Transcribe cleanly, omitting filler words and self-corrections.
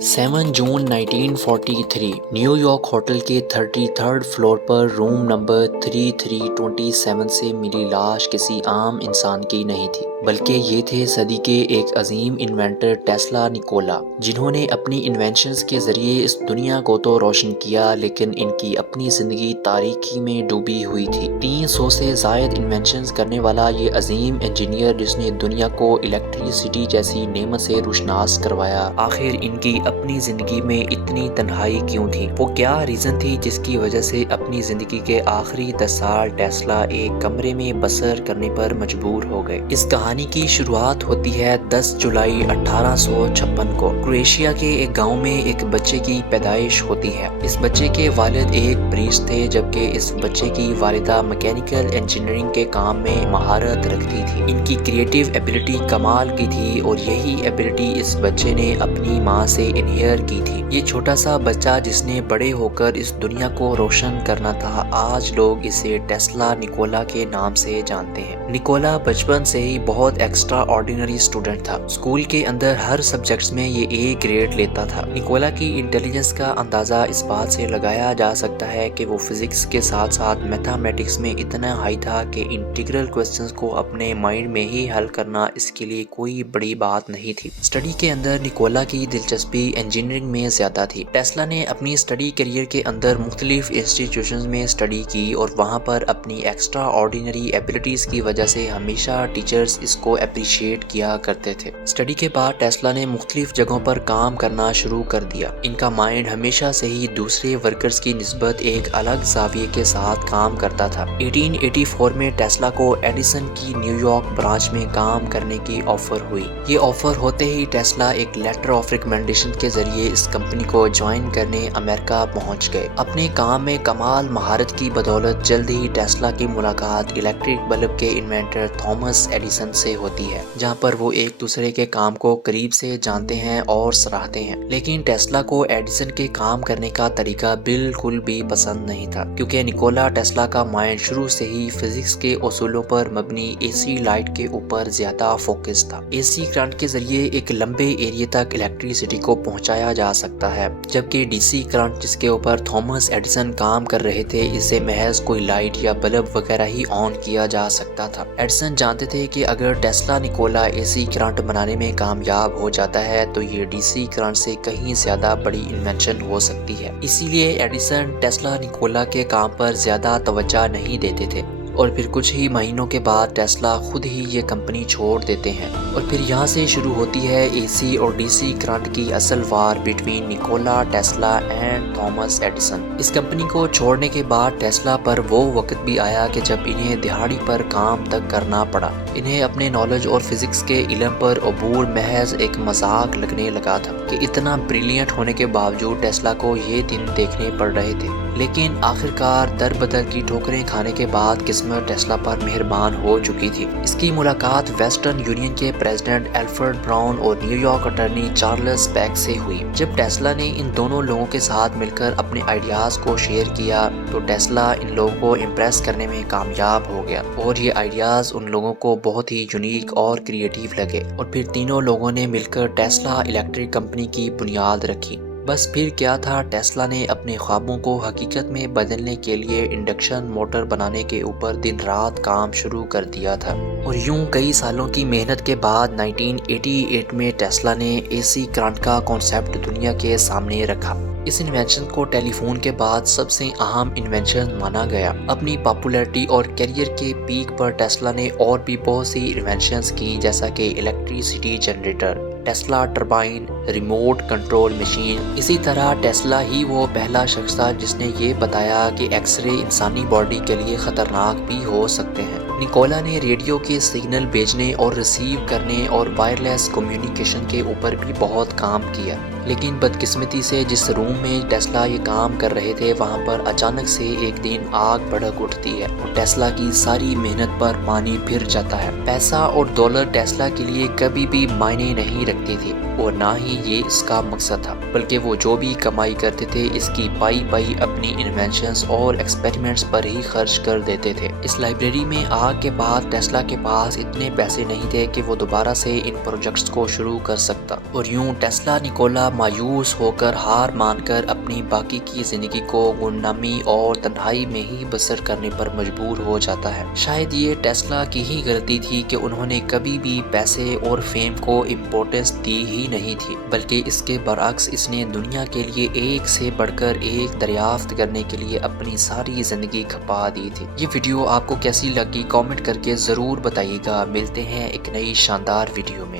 7 जून 1943 new York hotel के 33rd floor पर room number 3327 से मिली लाश किसी आम इंसान की नहीं थी, बल्कि ये थे सदी के एक अजीम इन्वेंटर टेस्ला निकोला, जिन्होंने अपनी इन्वेंशंस के ज़रिए इस दुनिया को तो रोशन किया, लेकिन इनकी अपनी ज़िंदगी तारीकी में डूबी हुई थी। 300 से ज़ायद इन्वेंशंस करने वाला ये अजीम इंजीनियर, जिसने दुनिया को इलेक्ट्रिसिटी जैसी नेमत से रोशनास करवाया, आखिर इनकी अपनी ज़िंदगी में इतनी तन्हाई क्यों थी? वो क्या रीज़न थी जिसकी वजह से अपनी ज़िंदगी के आखिरी 10 साल टेस्ला एक कमरे में बसर करने पर मजबूर हो गए? इस कहानी की शुरुआत होती है 10 जुलाई 1856 को। क्रोएशिया के एक गांव में एक बच्चे की पैदाइश होती है। इस बच्चे के वालिद एक प्रीस्ट थे, जबकि इस बच्चे की वालिदा मैकेनिकल इंजीनियरिंग के काम में महारत रखती थी। इनकी क्रिएटिव एबिलिटी कमाल की थी और यही एबिलिटी इस बच्चे ने अपनी माँ से इनहेयर की थी। ये छोटा सा बच्चा जिसने बड़े होकर इस दुनिया को रोशन करना था, आज लोग इसे टेस्ला निकोला के नाम से जानते हैं। निकोला बचपन से ही बहुत एक्स्ट्रा ऑर्डिनरी स्टूडेंट था। स्कूल के अंदर हर सब्जेक्ट्स में ये ए ग्रेड लेता था। निकोला की इंटेलिजेंस का अंदाजा इस बात से लगाया जा सकता है कि वो फिजिक्स के साथ साथ मैथमेटिक्स में इतना हाई था कि इंटीग्रल क्वेश्चंस को अपने माइंड में ही हल करना इसके लिए कोई बड़ी बात नहीं थी। स्टडी के अंदर निकोला की दिलचस्पी इंजीनियरिंग में ज्यादा थी। टेस्ला ने अपनी स्टडी करियर के अंदर मुख्तलिफ इंस्टीट्यूशंस में स्टडी की और वहाँ पर अपनी एक्स्ट्रा ऑर्डिनरी एबिलिटीज की वजह से हमेशा टीचर्स इसको अप्रिशिएट किया करते थे। स्टडी के बाद टेस्ला ने मुख्तलिफ जगहों पर काम करना शुरू कर दिया। इनका माइंड हमेशा से ही दूसरे वर्कर्स की निस्बत एक अलग जाविये के साथ काम करता था। 1884 में टेस्ला को एडिसन की न्यूयॉर्क ब्रांच में काम करने की ऑफर हुई। ये ऑफर होते ही टेस्ला एक लेटर ऑफ रिकमेंडेशन के जरिए इस कंपनी को ज्वाइन करने अमेरिका पहुंच गए। अपने काम में कमाल महारत की बदौलत जल्द ही टेस्ला की मुलाकात इलेक्ट्रिक बल्ब के इन्वेंटर थॉमस एडिसन से होती है, जहां पर वो एक दूसरे के काम को करीब से जानते हैं और सराहते हैं। लेकिन टेस्ला को एडिसन के काम करने का तरीका बिल्कुल भी पसंद नहीं था, क्योंकि निकोला टेस्ला का माइंड शुरू से ही फिजिक्स के उसूलों पर मबनी एसी लाइट के ऊपर ज्यादा फोकस था। एसी करंट के जरिए एक लंबे एरिया तक इलेक्ट्रिसिटी को पहुंचाया जा सकता है, जबकि डीसी करंट जिसके ऊपर थॉमस एडिसन काम कर रहे थे, इसे महज कोई लाइट या बल्ब वगैरह ही ऑन किया जा सकता था। एडिसन जानते थे कि अगर टेस्ला निकोला एसी करंट बनाने में कामयाब हो जाता है तो ये डीसी करंट से कहीं ज्यादा बड़ी इन्वेंशन हो सकती है। इसीलिए एडिसन टेस्ला निकोला के काम पर ज्यादा तवज्जो नहीं देते थे और फिर कुछ ही महीनों के बाद टेस्ला खुद ही ये कंपनी छोड़ देते हैं। और फिर यहाँ से शुरू होती है एसी और डीसी करंट की असल war between Nikola Tesla and Thomas Edison. इस कंपनी को छोड़ने के बाद टेस्ला पर वो वक्त भी आया कि जब इन्हें दिहाड़ी पर काम तक करना पड़ा। इन्हें अपने नॉलेज और फिजिक्स के इल्म पर अबूर महज एक मजाक लगने लगा था कि इतना ब्रिलियंट होने के बावजूद टेस्ला को ये दिन देखने पड़ रहे थे। लेकिन आखिरकार दर बदर की ठोकरें खाने के बाद किस्मत टेस्ला पर मेहरबान हो चुकी थी। इसकी मुलाकात वेस्टर्न यूनियन के प्रेसिडेंट एल्फ्रेड ब्राउन और न्यूयॉर्क अटॉर्नी चार्ल्स बैक से हुई। जब टेस्ला ने इन दोनों लोगों के साथ मिलकर अपने आइडियाज को शेयर किया तो टेस्ला इन लोगों को इम्प्रेस करने में कामयाब हो गया और ये आइडियाज उन लोगों को बहुत ही यूनिक और क्रिएटिव लगे और फिर तीनों लोगों ने मिलकर टेस्ला इलेक्ट्रिक कंपनी की बुनियाद रखी। बस फिर क्या था, टेस्ला ने अपने ख्वाबों को हकीकत में बदलने के लिए इंडक्शन मोटर बनाने के ऊपर दिन रात काम शुरू कर दिया था। और यूं कई सालों की मेहनत के बाद 1988 में टेस्ला ने एसी करंट का कॉन्सेप्ट दुनिया के सामने रखा। इस इन्वेंशन को टेलीफोन के बाद सबसे अहम इन्वेंशन माना गया। अपनी पॉपुलैरिटी और करियर के पीक पर टेस्ला ने और भी बहुत सी इन्वेंशंस की, जैसा कि electricity generator, Tesla turbine, remote control machine. इसी तरह टेस्ला ही वो पहला शख्स था जिसने ये बताया कि एक्सरे इंसानी बॉडी के लिए खतरनाक भी हो सकते हैं। निकोला ने रेडियो के सिग्नल भेजने और रिसीव करने और वायरलेस कम्युनिकेशन के ऊपर भी बहुत काम किया। लेकिन बदकिस्मती से जिस रूम में टेस्ला ये काम कर रहे थे वहाँ पर अचानक से एक दिन आग भड़क उठती है और टेस्ला की सारी मेहनत पर पानी फिर जाता है। पैसा और डॉलर टेस्ला के लिए कभी भी मायने नहीं रखती थी और ना ही ये इसका मकसद था, बल्कि वो जो भी कमाई करते थे इसकी पाई पाई अपनी इन्वेंशंस और एक्सपेरिमेंट्स पर ही खर्च कर देते थे। इस लाइब्रेरी में طلاق کے بعد ٹیسلا کے پاس اتنے پیسے نہیں تھے کہ وہ دوبارہ سے ان پروجیکٹس کو شروع کر سکتا، اور یوں ٹیسلا نکولا مایوس ہو کر ہار مان کر اپنی باقی کی زندگی کو گمنامی اور تنہائی میں ہی بسر کرنے پر مجبور ہو جاتا ہے۔ شاید یہ ٹیسلا کی ہی غلطی تھی کہ انہوں نے کبھی بھی پیسے اور فیم کو امپورٹنس دی ہی نہیں تھی، بلکہ اس کے برعکس اس نے دنیا کے لیے ایک سے بڑھ کر ایک دریافت کرنے کے لیے اپنی ساری زندگی کھپا دی تھی۔ یہ ویڈیو آپ کو کیسی لگی کامنٹ کر کے ضرور بتائیے گا۔ ملتے ہیں ایک نئی شاندار ویڈیو میں۔